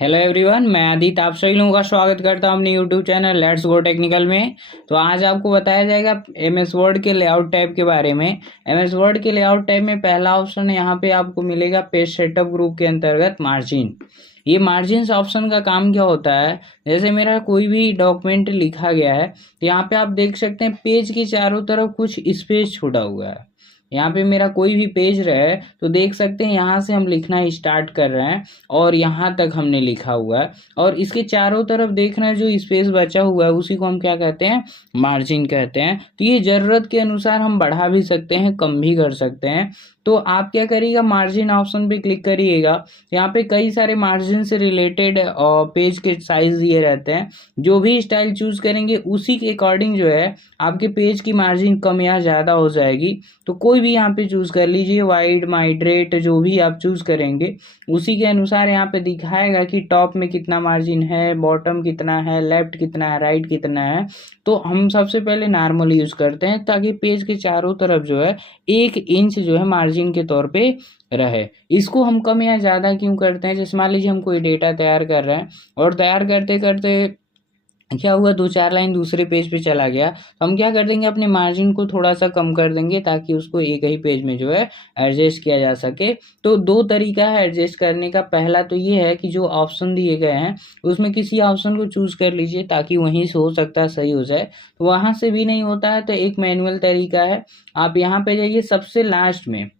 Hello everyone, मैं आदित्य आप सभी लोगों का स्वागत करता हूं अपने YouTube channel let's go technical में। तो आज आपको बताया जाएगा एमएस वर्ड के लेआउट टाइप के बारे में। एमएस वर्ड के लेआउट टाइप में पहला ऑप्शन यहाँ पे आपको मिलेगा पेज सेटअप ग्रुप के अंतर्गत मार्जिन। ये मार्जिन ऑप्शन का काम क्या होता है, जैसे मेरा कोई भी डॉक्यूमेंट लिखा गया है तो यहाँ पे आप देख सकते हैं पेज के चारों तरफ कुछ स्पेस छूटा हुआ है। यहाँ पे मेरा कोई भी पेज रहे तो देख सकते हैं यहाँ से हम लिखना स्टार्ट कर रहे हैं और यहाँ तक हमने लिखा हुआ है, और इसके चारों तरफ देख रहे हैं जो स्पेस बचा हुआ है उसी को हम क्या कहते हैं, मार्जिन कहते हैं। तो ये जरूरत के अनुसार हम बढ़ा भी सकते हैं, कम भी कर सकते हैं। तो आप क्या करिएगा, मार्जिन ऑप्शन पे क्लिक करिएगा। यहाँ पे कई सारे मार्जिन से रिलेटेड पेज के साइज दिए रहते हैं। जो भी स्टाइल चूज करेंगे उसी के अकॉर्डिंग जो है आपके पेज की मार्जिन कम या ज़्यादा हो जाएगी। तो कोई भी यहाँ पे चूज कर लीजिए, वाइड माइड्रेट जो भी आप चूज करेंगे उसी के अनुसार यहाँ पे दिखाएगा कि टॉप में कितना मार्जिन है, बॉटम कितना है, लेफ्ट कितना है, राइट कितना है। तो हम सबसे पहले नॉर्मल यूज करते हैं ताकि पेज के चारों तरफ जो है 1 इंच जो है मार्जिन के तौर पे रहे। इसको हम कम या ज़्यादा क्यों करते हैं, जैसे मान लीजिए हम कोई डेटा तैयार कर रहे हैं और तैयार करते करते क्या हुआ, 2-4 लाइन दूसरे पेज पे चला गया तो हम क्या कर देंगे, अपने मार्जिन को थोड़ा सा कम कर देंगे ताकि उसको एक ही पेज में जो है एडजस्ट किया जा सके। तो 2 तरीका है एडजस्ट करने का। पहला तो ये है कि जो ऑप्शन दिए गए हैं उसमें किसी ऑप्शन को चूज कर लीजिए ताकि वहीं से हो सकता है सही हो जाए। तो वहां से भी नहीं होता है तो एक मैनुअल तरीका है, आप यहाँ पे जाइए सबसे लास्ट में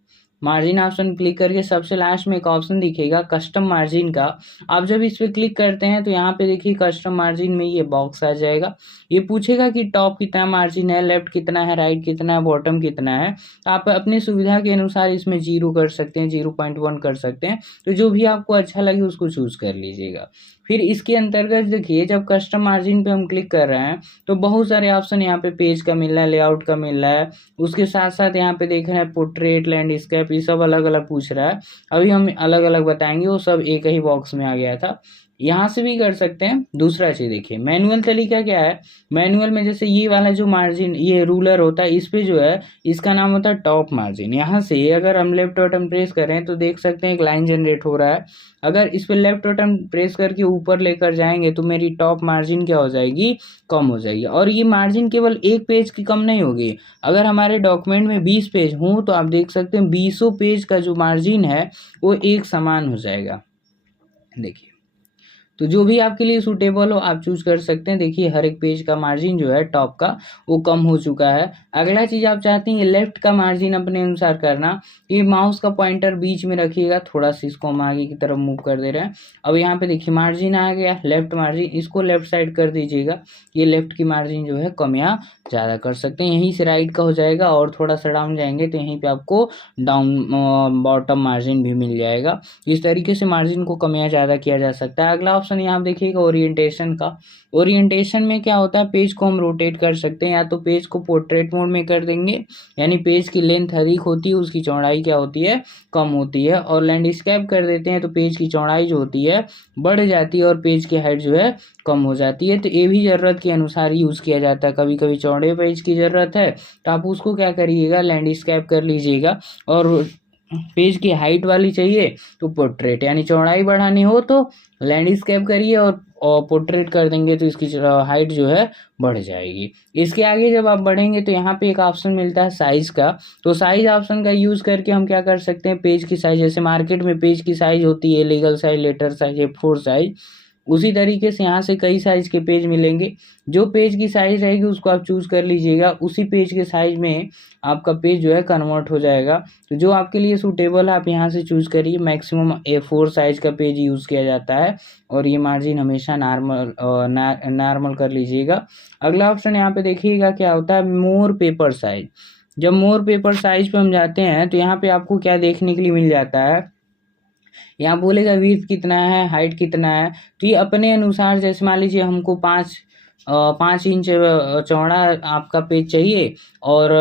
मार्जिन ऑप्शन क्लिक करके सबसे लास्ट में एक ऑप्शन दिखेगा कस्टम मार्जिन का। आप जब इस पे क्लिक करते हैं तो यहाँ पे देखिए कस्टम मार्जिन में ये बॉक्स आ जाएगा। ये पूछेगा कि टॉप कितना मार्जिन है, लेफ्ट कितना है, राइट कितना है, बॉटम कितना है। तो आप अपनी सुविधा के अनुसार इसमें 0 कर सकते हैं, 0.1 कर सकते हैं। तो जो भी आपको अच्छा लगे उसको चूज कर लीजिएगा। फिर इसके अंतर्गत देखिए जब कस्टम मार्जिन पे हम क्लिक कर रहे हैं तो बहुत सारे ऑप्शन यहाँ पे पेज का मिल रहा है, लेआउट का मिल रहा है। उसके साथ साथ यहाँ पे देख रहे हैं पोर्ट्रेट, लैंडस्केप, ये सब अलग अलग पूछ रहा है। अभी हम अलग अलग बताएंगे, वो सब एक ही बॉक्स में आ गया था। यहाँ से भी कर सकते हैं। दूसरा चीज देखिए मैनुअल तरीका क्या है, मैनुअल में जैसे ये वाला जो मार्जिन ये रूलर होता है इस पे जो है इसका नाम होता है टॉप मार्जिन। यहाँ से अगर हम लेफ्ट बटन प्रेस करें तो देख सकते हैं एक लाइन जनरेट हो रहा है। अगर इस पे लेफ्ट बटन प्रेस करके ऊपर लेकर जाएंगे तो मेरी टॉप मार्जिन क्या हो जाएगी, कम हो जाएगी। और ये मार्जिन केवल एक पेज की कम नहीं होगी, अगर हमारे डॉक्यूमेंट में 20 पेज हों तो आप देख सकते हैं 20 पेज का जो मार्जिन है वो एक समान हो जाएगा। देखिए तो जो भी आपके लिए सूटेबल हो आप चूज कर सकते हैं। देखिए हर एक पेज का मार्जिन जो है टॉप का वो कम हो चुका है। अगला चीज आप चाहते हैं लेफ्ट का मार्जिन अपने अनुसार करना, ये माउस का पॉइंटर बीच में रखिएगा, थोड़ा सा इसको हम आगे की तरफ मूव कर दे रहे हैं। अब यहाँ पे देखिए मार्जिन आ गया लेफ्ट मार्जिन, इसको लेफ्ट साइड कर दीजिएगा। ये लेफ्ट की मार्जिन जो है कम या ज्यादा कर सकते हैं। यहीं से राइट का हो जाएगा और थोड़ा सा डाउन जाएंगे तो यहीं पे आपको डाउन बॉटम मार्जिन भी मिल जाएगा। इस तरीके से मार्जिन को कम या ज्यादा किया जा सकता है। अगला ऑप्शन यहाँ देखिएगा ओरिएंटेशन का। ओरिएंटेशन में क्या होता है, पेज को हम रोटेट कर सकते हैं, या तो पेज को पोर्ट्रेट मोड में कर देंगे यानी पेज की लेंथ अधिक होती है उसकी चौड़ाई क्या होती है, कम होती है। और लैंडस्केप कर देते हैं तो पेज की चौड़ाई जो होती है बढ़ जाती है और पेज की हाइट जो है कम हो जाती है। तो ये भी जरूरत के अनुसार यूज किया जाता है। कभी कभी चौड़े पेज की जरूरत है तो आप उसको क्या करिएगा, लैंडस्केप कर लीजिएगा। और पेज की हाइट वाली चाहिए तो पोर्ट्रेट यानी चौड़ाई बढ़ानी हो तो लैंडस्केप करिए और पोर्ट्रेट कर देंगे तो इसकी हाइट जो है बढ़ जाएगी। इसके आगे जब आप बढ़ेंगे तो यहाँ पे एक ऑप्शन मिलता है साइज का। तो साइज ऑप्शन का यूज करके हम क्या कर सकते हैं, पेज की साइज, जैसे मार्केट में पेज की साइज होती है legal size, letter size, A4 size, उसी तरीके से यहाँ से कई साइज के पेज मिलेंगे। जो पेज की साइज रहेगी उसको आप चूज कर लीजिएगा, उसी पेज के साइज में आपका पेज जो है कन्वर्ट हो जाएगा। तो जो आपके लिए सूटेबल है आप यहाँ से चूज करिए। मैक्सिमम A4 साइज का पेज यूज किया जाता है और ये मार्जिन हमेशा नॉर्मल कर लीजिएगा। अगला ऑप्शन यहाँ पे देखिएगा क्या होता है, मोर पेपर साइज। जब मोर पेपर साइज पे हम जाते हैं तो यहाँ पे आपको क्या देखने के लिए मिल जाता है, यहाँ बोलेगा विड्थ कितना है, हाइट कितना है। तो ये अपने अनुसार, जैसे मान लीजिए हमको 5 इंच चौड़ा आपका पेज चाहिए और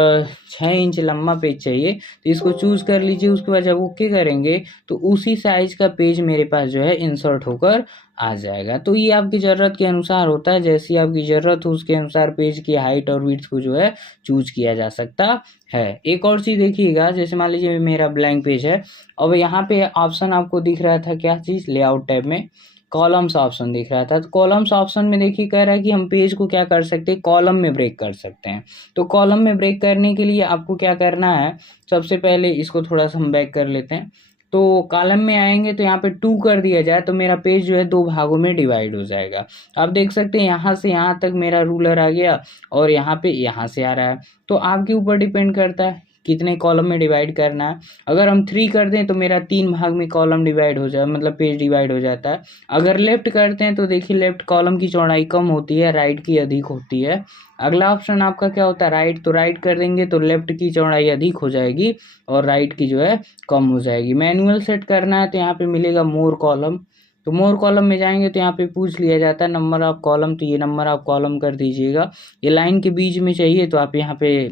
6 इंच लंबा पेज चाहिए, तो इसको चूज कर लीजिए। उसके बाद जब ओके करेंगे तो उसी साइज का पेज मेरे पास जो है इंसर्ट होकर आ जाएगा। तो ये आपकी ज़रूरत के अनुसार होता है, जैसी आपकी ज़रूरत हो उसके अनुसार पेज की हाइट और विड्थ को जो है चूज किया जा सकता है। एक और चीज़ देखिएगा, जैसे मान लीजिए मेरा ब्लैंक पेज है, अब यहाँ पे ऑप्शन आपको दिख रहा था क्या चीज़, लेआउट टैब में कॉलम्स ऑप्शन दिख रहा था। तो कॉलम्स ऑप्शन में देखिए कह रहा है कि हम पेज को क्या कर सकते हैं, कॉलम में ब्रेक कर सकते हैं। तो कॉलम में ब्रेक करने के लिए आपको क्या करना है, सबसे पहले इसको थोड़ा सा हम बैक कर लेते हैं। तो कॉलम में आएंगे तो यहाँ पे 2 कर दिया जाए तो मेरा पेज जो है 2 भागों में डिवाइड हो जाएगा। आप देख सकते हैं यहाँ से यहाँ तक मेरा रूलर आ गया और यहाँ पे यहाँ से आ रहा है। तो आपके ऊपर डिपेंड करता है कितने कॉलम में डिवाइड करना है। अगर हम 3 कर दें तो मेरा 3 भाग में कॉलम डिवाइड हो जाए, मतलब पेज डिवाइड हो जाता है। अगर लेफ्ट करते हैं तो देखिए लेफ्ट कॉलम की चौड़ाई कम होती है, राइट की अधिक होती है। अगला ऑप्शन आपका क्या होता है, राइट। तो राइट कर देंगे तो लेफ्ट की चौड़ाई अधिक हो जाएगी और राइट की जो है कम हो जाएगी। मैनुअल सेट करना है तो यहाँ पे मिलेगा मोर कॉलम। तो मोर कॉलम में जाएंगे तो यहाँ पे पूछ लिया जाता है नंबर ऑफ कॉलम, तो ये नंबर ऑफ कॉलम कर दीजिएगा। ये लाइन के बीच में चाहिए तो आप यहाँ पे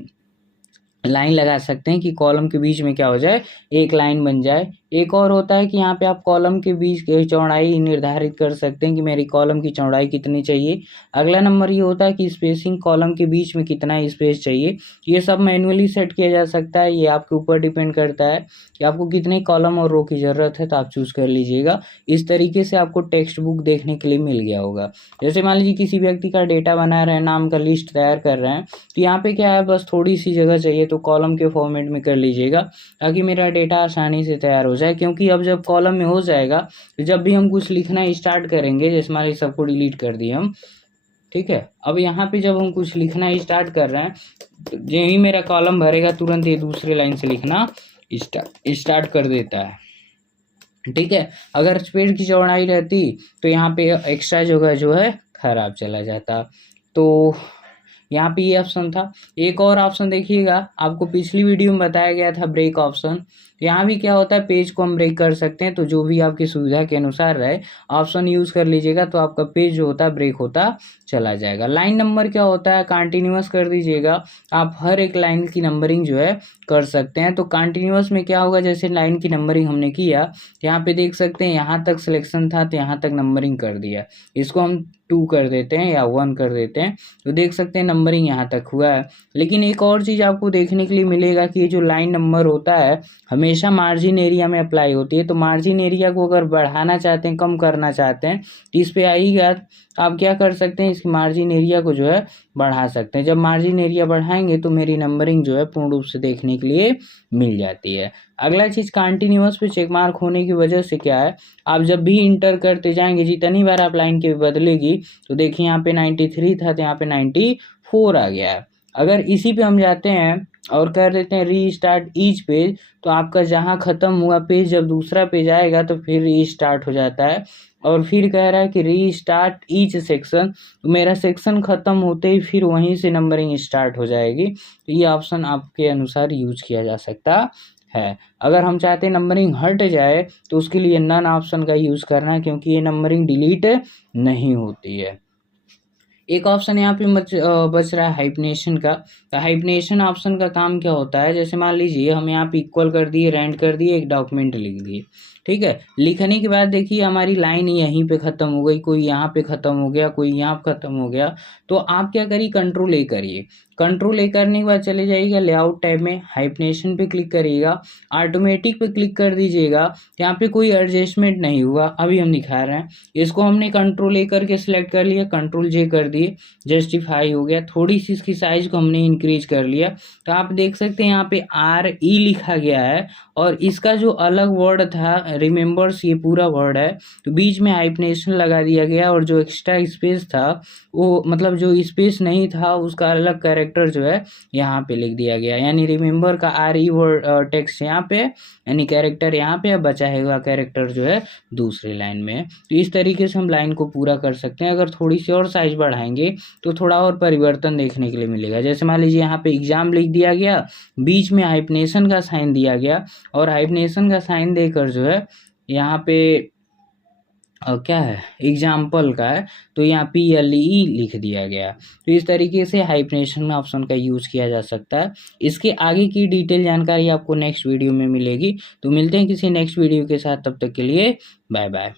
लाइन लगा सकते हैं कि कॉलम के बीच में क्या हो जाए, एक लाइन बन जाए। एक और होता है कि यहाँ पे आप कॉलम के बीच की चौड़ाई निर्धारित कर सकते हैं कि मेरी कॉलम की चौड़ाई कितनी चाहिए। अगला नंबर ये होता है कि स्पेसिंग, कॉलम के बीच में कितना स्पेस चाहिए। ये सब मैनुअली सेट किया जा सकता है, ये आपके ऊपर डिपेंड करता है कि आपको कितने कॉलम और रो की ज़रूरत है, तो आप चूज़ कर लीजिएगा। इस तरीके से आपको टेक्स्ट बुक देखने के लिए मिल गया होगा। जैसे मान लीजिए किसी व्यक्ति का डेटा बना रहे हैं, नाम का लिस्ट तैयार कर रहे हैं, तो यहाँ पे क्या है, बस थोड़ी सी जगह चाहिए तो कॉलम के फॉर्मेट में कर लीजिएगा ताकि मेरा डेटा आसानी से तैयार हो जाए। क्योंकि अब जब कॉलम में हो जाएगा तो जब भी हम कुछ लिखना स्टार्ट करेंगे, जैसे मान लीजिए सबको डिलीट कर दिए हम, ठीक है। अब यहाँ पे जब हम कुछ लिखना स्टार्ट कर रहे हैं तो यही मेरा कॉलम भरेगा, तुरंत ये दूसरे लाइन से लिखना स्टार्ट कर देता है, ठीक है। अगर पेज की चौड़ाई रहती तो यहाँ पे एक्स्ट्रा जगह जो है खराब चला जाता। तो यहाँ पे ये ऑप्शन था। एक और ऑप्शन देखिएगा, आपको पिछली वीडियो में बताया गया था ब्रेक ऑप्शन। यहाँ भी क्या होता है, पेज को हम ब्रेक कर सकते हैं। तो जो भी आपकी सुविधा के अनुसार रहे ऑप्शन यूज़ कर लीजिएगा, तो आपका पेज जो होता है ब्रेक होता चला जाएगा। लाइन नंबर क्या होता है, कंटिन्यूअस कर दीजिएगा। आप हर एक लाइन की नंबरिंग जो है कर सकते हैं। तो कंटिन्यूअस में क्या होगा, जैसे लाइन की नंबरिंग हमने किया, यहाँ पे देख सकते हैं यहाँ तक सिलेक्शन था तो यहाँ तक नंबरिंग कर दिया। इसको हम 2 कर देते हैं या 1 कर देते हैं, तो देख सकते हैं नंबरिंग यहाँ तक हुआ है। लेकिन एक और चीज़ आपको देखने के लिए मिलेगा कि ये जो लाइन नंबर होता है हमेशा मार्जिन एरिया में अप्लाई होती है। तो मार्जिन एरिया को अगर बढ़ाना चाहते हैं, कम करना चाहते हैं, तो इस पे आइएगा, आप क्या कर सकते हैं, इसकी मार्जिन एरिया को जो है बढ़ा सकते हैं। जब मार्जिन एरिया बढ़ाएंगे तो मेरी नंबरिंग जो है पूर्ण रूप से देखने के लिए मिल जाती है। अगला चीज़, कंटिन्यूअस पे चेक मार्क होने की वजह से क्या है, आप जब भी इंटर करते जाएंगे, जितनी बार आप लाइन के बदलेगी, तो देखिए यहाँ पे 93 था तो यहाँ पे 94 आ गया है। अगर इसी पे हम जाते हैं और कर देते हैं री स्टार्ट ईच पेज, तो आपका जहाँ ख़त्म हुआ पेज जब दूसरा पेज आएगा तो फिर री स्टार्ट हो जाता है। और फिर कह रहा है कि री स्टार्ट ईच सेक्शन, तो मेरा सेक्शन ख़त्म होते ही फिर वहीं से नंबरिंग स्टार्ट हो जाएगी। तो ये ऑप्शन आपके अनुसार यूज किया जा सकता है। अगर हम चाहते हैं नंबरिंग हट जाए तो उसके लिए नन ऑप्शन का यूज़ करना है, क्योंकि ये नंबरिंग डिलीट नहीं होती है। एक ऑप्शन यहाँ पे बच रहा है हाइपनेशन का। तो हाइपनेशन ऑप्शन का काम क्या होता है, जैसे मान लीजिए हम यहाँ पे इक्वल कर दिए, रेंड कर दिए, एक डॉक्यूमेंट लिख दिए, ठीक है। लिखने के बाद देखिए हमारी लाइन यहीं पे ख़त्म हो गई, कोई यहाँ पे ख़त्म हो गया, कोई यहाँ पे ख़त्म हो गया, तो आप क्या करिए, कंट्रोल ए करिए। कंट्रोल ए करने के बाद चले जाइएगा लेआउट टैब में, हाइपनेशन पे क्लिक करिएगा, ऑटोमेटिक पे क्लिक कर दीजिएगा। यहाँ पे कोई एडजस्टमेंट नहीं हुआ, अभी हम दिखा रहे हैं। इसको हमने कंट्रोल ए करके सिलेक्ट कर लिया, कंट्रोल जे कर दिए, जस्टिफाई हो गया। थोड़ी सी इसकी साइज को हमने इंक्रीज कर लिया, तो आप देख सकते हैं यहाँ पे RE लिखा गया है और इसका जो अलग वर्ड था रिमेंबर्स, ये पूरा वर्ड है, तो बीच में हाइपनेशन लगा दिया गया और जो एक्स्ट्रा स्पेस था वो, मतलब जो स्पेस नहीं था उसका अलग कैरेक्टर जो है यहाँ पे लिख दिया गया। यानी रिमेंबर का RE वर्ड टेक्स्ट यहाँ पे, यानी कैरेक्टर यहाँ पे, बचा हुआ कैरेक्टर जो है दूसरी लाइन में। तो इस तरीके से हम लाइन को पूरा कर सकते हैं। अगर थोड़ी सी और साइज बढ़ाएंगे तो थोड़ा और परिवर्तन देखने के लिए मिलेगा। जैसे मान लीजिए यहाँ पे एग्जाम लिख दिया गया, बीच में हाइपनेशन का साइन दिया गया और हाइपनेशन का साइन देकर जो है यहाँ पे क्या है, एग्जाम्पल का है, तो यहाँ PLE लिख दिया गया। तो इस तरीके से हाइपनेशन ऑप्शन का यूज़ किया जा सकता है। इसके आगे की डिटेल जानकारी आपको नेक्स्ट वीडियो में मिलेगी। तो मिलते हैं किसी नेक्स्ट वीडियो के साथ, तब तक के लिए बाय बाय।